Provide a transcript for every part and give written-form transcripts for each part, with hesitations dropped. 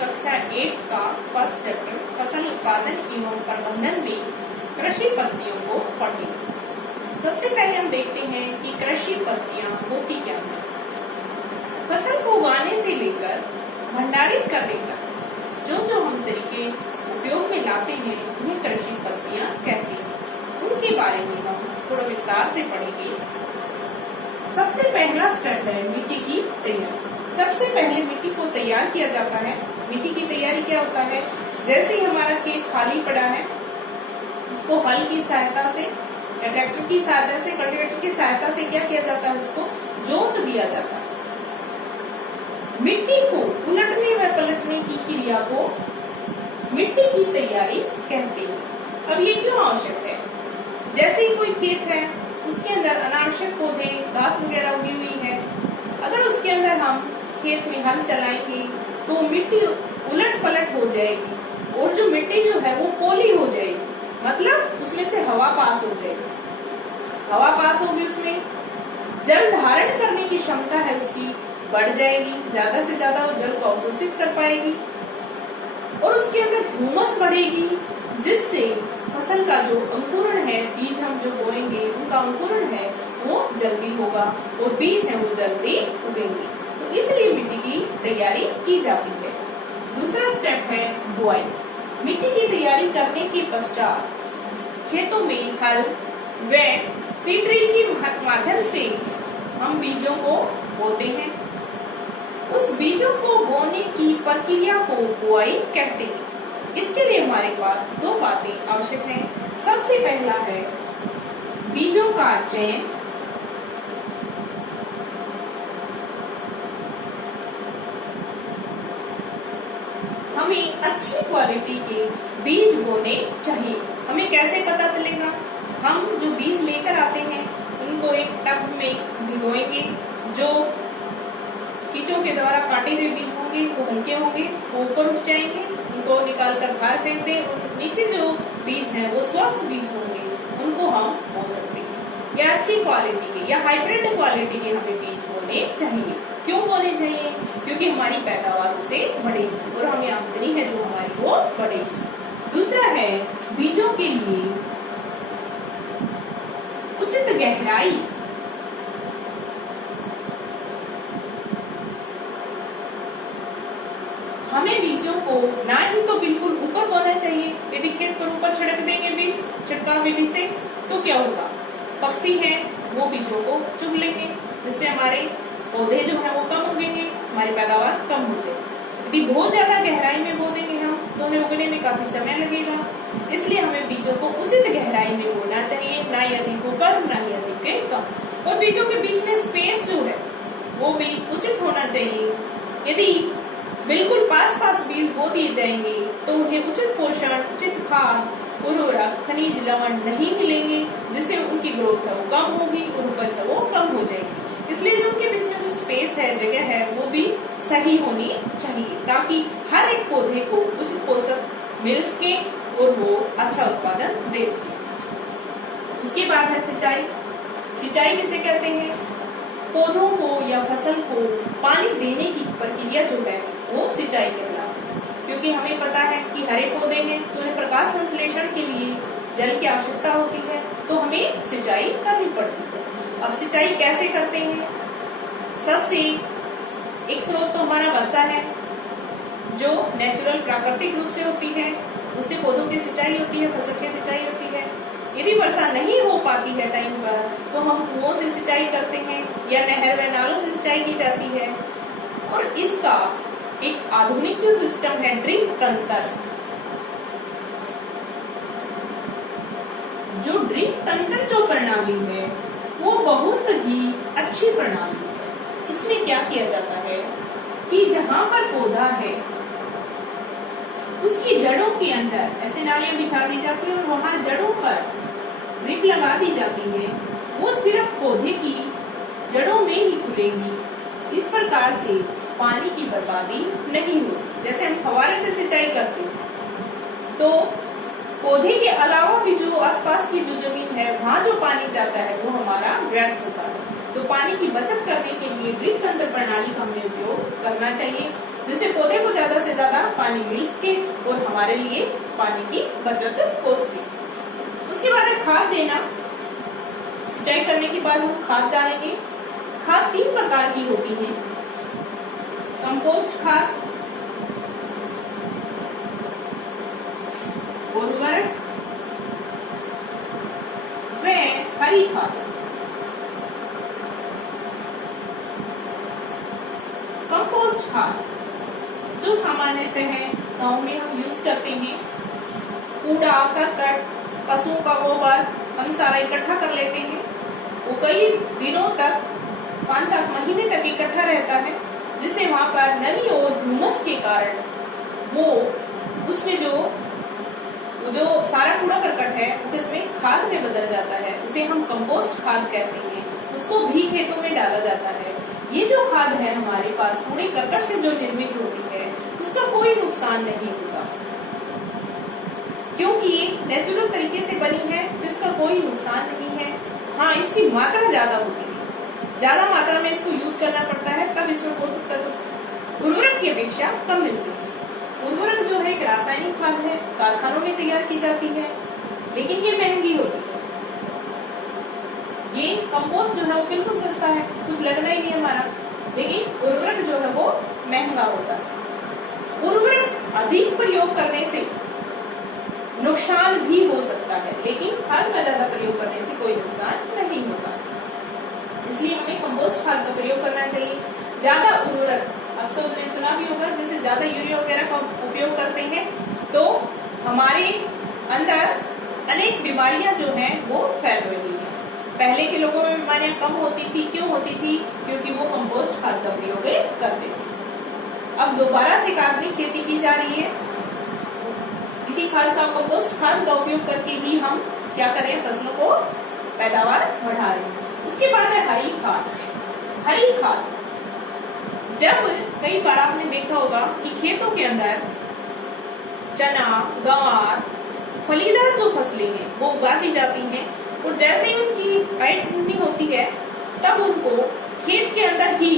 कक्षा 8 का first chapter फसल उत्पादन एवं प्रबंधन में कृषि पद्धतियों को पढ़ेंगे। सबसे पहले हम देखते हैं कि कृषि पद्धतियां होती क्या हैं। फसल को उगाने से लेकर भंडारित करने तक जो हम तरीके उपयोग में लाते हैं उन्हें कृषि पद्धतियां कहते हैं। उनके बारे में हम थोड़ा विस्तार से पढ़ेंगे। सबसे पहला स्टेप है मिट्टी की तैयारी। सबसे पहले मिट्टी को तैयार किया जाता है। मिट्टी की तैयारी क्या होता है, जैसे ही हमारा खेत खाली पड़ा है उसको हल की सहायता से या ट्रैक्टर की सहायता से, कल्टीवेटर की सहायता से क्या किया जाता है, उसको जोत दिया जाता है। मिट्टी को उलटने व पलटने की क्रिया को मिट्टी की तैयारी कहते हैं। अब ये क्यों आवश्यक है? जैसे ही कोई खेत है उसके अंदर अनावश्यक पौधे घास वगैरह उगी हुई है, अगर उसके अंदर हम खेत में हल चलाएंगे तो मिट्टी उलट पलट हो जाएगी और जो मिट्टी जो है वो पोली हो जाएगी, मतलब उसमें से हवा पास हो जाएगी। हवा पास होगी, उसमें जल धारण करने की क्षमता है उसकी बढ़ जाएगी, ज्यादा से ज्यादा वो जल को अवशोषित कर पाएगी और उसके अंदर ह्यूमस बढ़ेगी, जिससे फसल का जो अंकुरण है, बीज हम जो बोएंगे उनका अंकुरण है वो जल्दी होगा और बीज है वो जल्दी उगेंगे। तो इसलिए मिट्टी की तैयारी की जाती है। दूसरा स्टेप है बुआई। मिट्टी की तैयारी करने के पश्चात खेतों में हल व सीड ड्रिल के माध्यम से हम बीजों को बोते हैं। उस बीजों को बोने की प्रक्रिया को बुआई कहते हैं। इसके लिए हमारे पास दो बातें आवश्यक हैं। सबसे पहला है बीजों का चयन। हमें अच्छी क्वालिटी के बीज बोने चाहिए। हमें कैसे पता चलेगा? हम जो बीज लेकर आते हैं उनको एक टब में भिगोएंगे। जो कीटों के द्वारा काटे हुए बीज होंगे वो हल्के होंगे, वो ऊपर उठ जाएंगे, उनको निकाल कर बाहर फेंक दें और नीचे जो बीज हैं वो स्वस्थ बीज होंगे, उनको हम बो सकते हैं। या अच्छी क्वालिटी के या हाइब्रिड क्वालिटी के हमें बीज बोने चाहिए। क्यों बोने चाहिए? क्योंकि हमारी पैदावार उससे बढ़ेगी और हमें आमदनी है जो हमारी वो बढ़ेगी। दूसरा है बीजों के लिए उचित गहराई। हमें बीजों को ना ही तो बिल्कुल ऊपर बोना चाहिए। यदि खेत पर ऊपर छिड़क देंगे बीज छिड़काव विधि से तो क्या होगा, पक्षी हैं वो बीजों को चुग लेंगे, जिससे हमारे पौधे जो है वो कम उगेंगे, हमारी पैदावार कम हो जाएगी। यदि बहुत ज्यादा गहराई में बो देंगे हम तो हमें उगने में काफी समय लगेगा। इसलिए हमें बीजों को उचित गहराई में बोना चाहिए, ना ही अधिक ऊपर ना ही अधिक कम। और बीजों के बीच में स्पेस जो है वो भी उचित होना चाहिए। यदि बिल्कुल पास पास बीज बो दिए जाएंगे तो उन्हें उचित पोषण, उचित खाद, उर्वरक, खनिज, लवण नहीं मिलेंगे, जिससे उनकी ग्रोथ है वो कम होगी और उपज है वो कम हो जाएगी। इसलिए जो उनके बीच में जो स्पेस है, जगह है, वो भी सही होनी चाहिए ताकि हर एक पौधे को उचित पोषक मिल सके और वो अच्छा उत्पादन दे सके। उसके बाद है सिंचाई। सिंचाई किसे कहते हैं? पौधों को या फसल को पानी देने की प्रक्रिया जो है वो सिंचाई कहलाती है। क्योंकि हमें पता है कि हरे पौधे हैं तो उन्हें प्रकाश संश्लेषण के लिए जल की आवश्यकता होती है, तो हमें सिंचाई करनी पड़ती है। अब सिंचाई कैसे करते हैं? सबसे एक स्रोत तो हमारा वर्षा है, जो नेचुरल प्राकृतिक रूप से होती है, उससे पौधों की सिंचाई होती है, फसल की सिंचाई होती है। यदि वर्षा नहीं हो पाती है टाइम पर तो हम कुओं से सिंचाई करते हैं या नहर व नालों से सिंचाई की जाती है। और इसका एक आधुनिक जो सिस्टम है ड्रिप तंत्र, जो ड्रिप तंत्र जो प्रणाली है वो बहुत ही अच्छी प्रणाली है। इसमें क्या किया जाता है कि जहां पर पौधा है उसकी जड़ों के अंदर ऐसे नालियां बिछा दी जाती है और वहां जड़ों पर ड्रिप लगा दी जाती है। वो सिर्फ पौधे की जड़ों में ही खुलेगी। इस प्रकार से पानी की बर्बादी नहीं होती। जैसे हम फव्वारे से सिंचाई करते हैं तो पौधे के अलावा भी जो आसपास की जो जमीन है वहां जो पानी जाता है वो हमारा व्यर्थ होता है। तो पानी की बचत करने के लिए ड्रिप तंत्र प्रणाली का हमें उपयोग करना चाहिए। जिससे पौधे को ज्यादा से ज्यादा पानी मिल सके और हमारे लिए पानी की बचत हो सके। उसके बाद है खाद देना। सिंचाई करने के बाद हम खाद डालेंगे। खाद 3 प्रकार की होती है, कंपोस्ट खाद, उर्वरक व हरी खाद। कंपोस्ट खाद जो सामान्यतः गांव में हम यूज करते हैं, कूड़ा करकट पशुओं का गोबर हम सारा इकट्ठा कर लेते हैं। वो कई दिनों तक 5-7 महीने तक इकट्ठा रहता है, जिससे वहां पर नमी और ह्यूमस के कारण वो उसमें जो सारा कूड़ा करकट है उसमें खाद में बदल जाता है। उसे हम कंपोस्ट खाद कहते हैं। उसको भी खेतों में डाला जाता है। ये जो खाद है हमारे पास कूड़े करकट से जो निर्मित होती है उसका कोई नुकसान नहीं होता, क्योंकि ये नेचुरल तरीके से बनी है तो इसका कोई नुकसान नहीं है। हाँ, इसकी मात्रा ज्यादा होती है, ज्यादा मात्रा में इसको यूज करना पड़ता है, तब इसमें पोषक तत्व उर्वरक की अपेक्षा कम मिलती है। उर्वरक जो है एक रासायनिक खाद है, कारखानों में तैयार की जाती है, लेकिन ये महंगी होती है। ये कंपोस्ट जो है वो बिल्कुल सस्ता है, कुछ लगना ही नहीं हमारा, लेकिन उर्वरक जो है वो महंगा होता है। उर्वरक अधिक प्रयोग करने से नुकसान भी हो सकता है, लेकिन खाद का ज्यादा प्रयोग करने से कोई नुकसान नहीं होता। इसलिए हमें कंपोस्ट खाद का प्रयोग करना चाहिए। ज्यादा उर्वरक, आप सबने सुना भी होगा, जैसे ज्यादा यूरिया वगैरह का उपयोग करते हैं तो हमारे अंदर अनेक बीमारियां जो हैं वो फैल रही हैं। पहले के लोगों में बीमारियां कम होती थी, क्यों होती थी? क्योंकि वो कंपोस्ट खाद का प्रयोग करते थे। अब दोबारा से कार्बनिक खेती की जा रही है, इसी खाद का, कंपोस्ट खाद का उपयोग करके ही हम क्या कर रहे हैं, फसलों को पैदावार बढ़ा रहे हैं। उसके बाद है हरी खाद। हरी खाद, जब कई बार आपने देखा होगा कि खेतों के अंदर चना, गंवार, फलीदार जो फसलें हैं वो उगा दी जाती हैं, और जैसे ही उनकी हाइट पूरी होती है तब उनको खेत के अंदर ही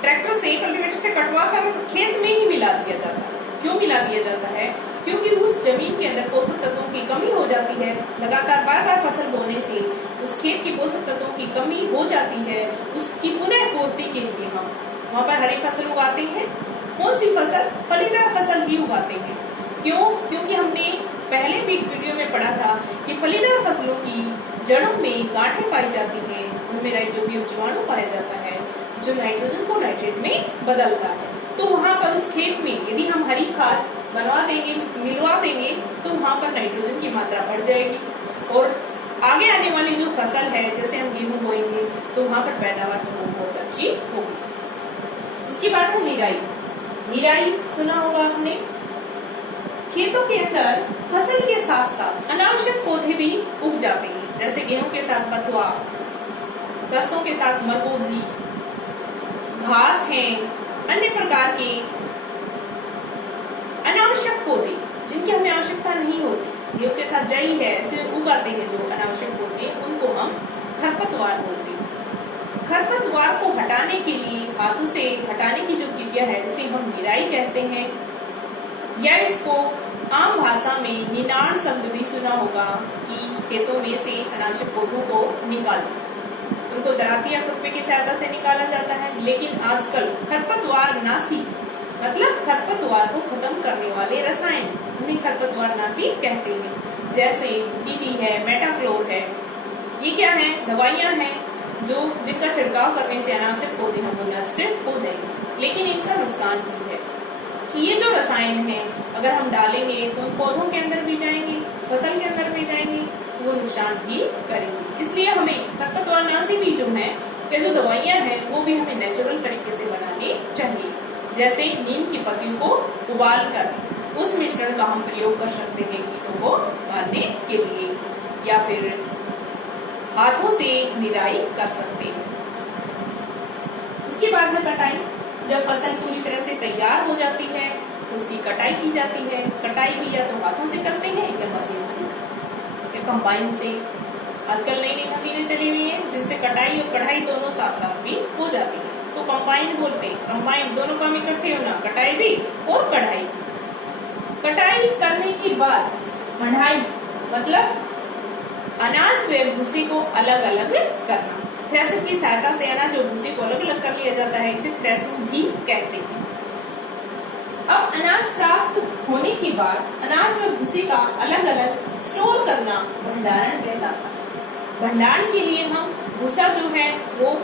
ट्रैक्टर से, कल्टीवेटर से कटवा कर खेत में ही मिला दिया जाता है। क्यों मिला दिया जाता है? क्योंकि उस जमीन के अंदर पोषक तत्वों की कमी हो जाती है। लगातार बार-बार फसल बोने से उस खेत की पोषक तत्वों की कमी हो जाती है। उसकी पुनः पूर्ति के लिए हम वहाँ पर हरी फसल उगाते हैं। कौन सी फसल? फलीदार फसल ही उगाते हैं। क्यों? क्योंकि हमने पहले भी एक वीडियो में पढ़ा था कि फलीदार फसलों की जड़ों में गांठें पाई जाती हैं, उनमें राइजोबियम जीवाणु पाया जाता है जो नाइट्रोजन को नाइट्रेट में बदलता है। तो वहाँ पर उस खेत में यदि हम हरी खाद बनवा देंगे, मिलवा देंगे, तो वहाँ पर नाइट्रोजन की मात्रा बढ़ जाएगी, और आगे आने वाली जो फसल है, जैसे हम गेहूं बोएंगे, तो वहाँ पर पैदावार जो बहुत अच्छी होगी। उसके बाद है निराई। निराई सुना होगा आपने। खेतों के अंदर फसल के साथ साथ अनावश्यक पौधे भी उग जाते हैं, जैसे गेहूं के साथ बथुआ, सरसों के साथ मरबूजी, घास है, अन्य प्रकार के अनावश्यक पौधे जिनकी हमें आवश्यकता नहीं होती। गेहूं के साथ जई है, ऐसे उगाते हैं जो अनावश्यक पौधे, उनको हम खरपतवार बोलते हैं। खरपतवार को हटाने के लिए, हाथों से हटाने की जो क्रिया है उसे हम निराई कहते हैं, या इसको आम भाषा में निनाण शब्द भी सुना होगा कि खेतों में से अनावश्यक पौधों को निकालो, उनको दराती या खुरपी की सहायता से निकाला जाता है। लेकिन आजकल खरपतवार नाशी, मतलब खरपतवार को खत्म करने वाले रसायन, उन्हें खरपतवार नाशी कहते हैं। जैसे डीटी है, मेटाक्लोर है, ये क्या है? दवाइयां हैं जो जिनका छिड़काव करने से अनावश्यक पौधे हम नष्ट हो जाएंगे। लेकिन इनका नुकसान भी है कि ये जो रसायन है अगर हम डालेंगे तो पौधों के अंदर भी जाएंगे, फसल के अंदर भी जाएंगे, तो वो नुकसान भी करेंगे। इसलिए हमें खरपतवार नाशी भी जो है, ये जो दवाइयां हैं, वो भी हमें नेचुरल तरीके से बनानी चाहिए। जैसे नीम की पत्तियों को उबाल कर उस मिश्रण का हम प्रयोग कर सकते हैं कीटों को मारने के लिए, या फिर हाथों से निराई कर सकते हैं। उसके बाद है कटाई। जब फसल पूरी तरह से तैयार हो जाती है तो उसकी कटाई की जाती है। कटाई भी या तो हाथों से करते हैं या मशीन से या कंबाइन से। आजकल नई नई मशीनें चली हुई हैं जिनसे कटाई और कढ़ाई दोनों साथ साथ भी हो जाती है। उसको कंबाइन बोलते हैं। कंबाइन दोनों काम इकट्ठे होना, कटाई भी और कढ़ाई। कटाई करने के बाद मढ़ाई मतलब अनाज व भूसी को अलग अलग करना। थ्रेसर की सहायता से अनाज और भूसी को अलग अलग कर लिया जाता है, इसे थ्रेसिंग भी कहते हैं। अब अनाज प्राप्त होने के बाद अनाज व भूसी का अलग अलग स्टोर करना भंडारण कहलाता है। भंडारण के लिए हम भूसा जो है वो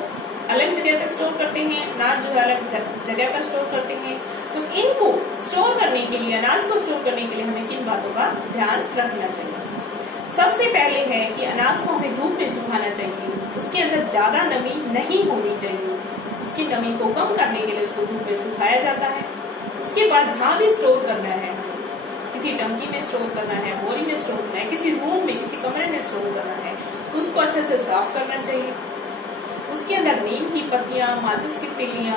अलग जगह पर स्टोर करते हैं, अनाज जो है अलग जगह पर स्टोर करते हैं। तो इनको स्टोर करने के लिए, अनाज को स्टोर करने के लिए हमें किन बातों का ध्यान रखना चाहिए? सबसे पहले है कि अनाज को हमें धूप में सुखाना चाहिए, उसके अंदर ज्यादा नमी नहीं होनी चाहिए। उसकी नमी को कम करने के लिए उसको धूप में सुखाया जाता है। उसके बाद जहाँ भी स्टोर करना है, किसी टंकी में स्टोर करना है, बोरी में स्टोर करना है, किसी रूम में, किसी कमरे में स्टोर करना है, तो उसको अच्छे से साफ करना चाहिए। उसके अंदर नीम की पत्तियां, माचिस की तिलियां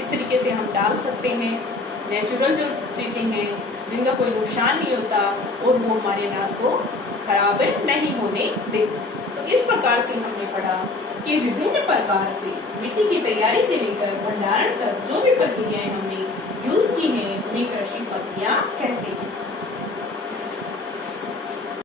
इस तरीके से हम डाल सकते हैं। नेचुरल जो चीजें हैं जिनका कोई नुकसान नहीं होता और वो हमारे अनाज को खराब नहीं होने देते। तो इस प्रकार से हमने पढ़ा कि विभिन्न प्रकार से मिट्टी की तैयारी से लेकर भंडारण तक जो भी प्रक्रियाएं हमने यूज की हैं उन्हें कृषि पद्धतियां कहते हैं।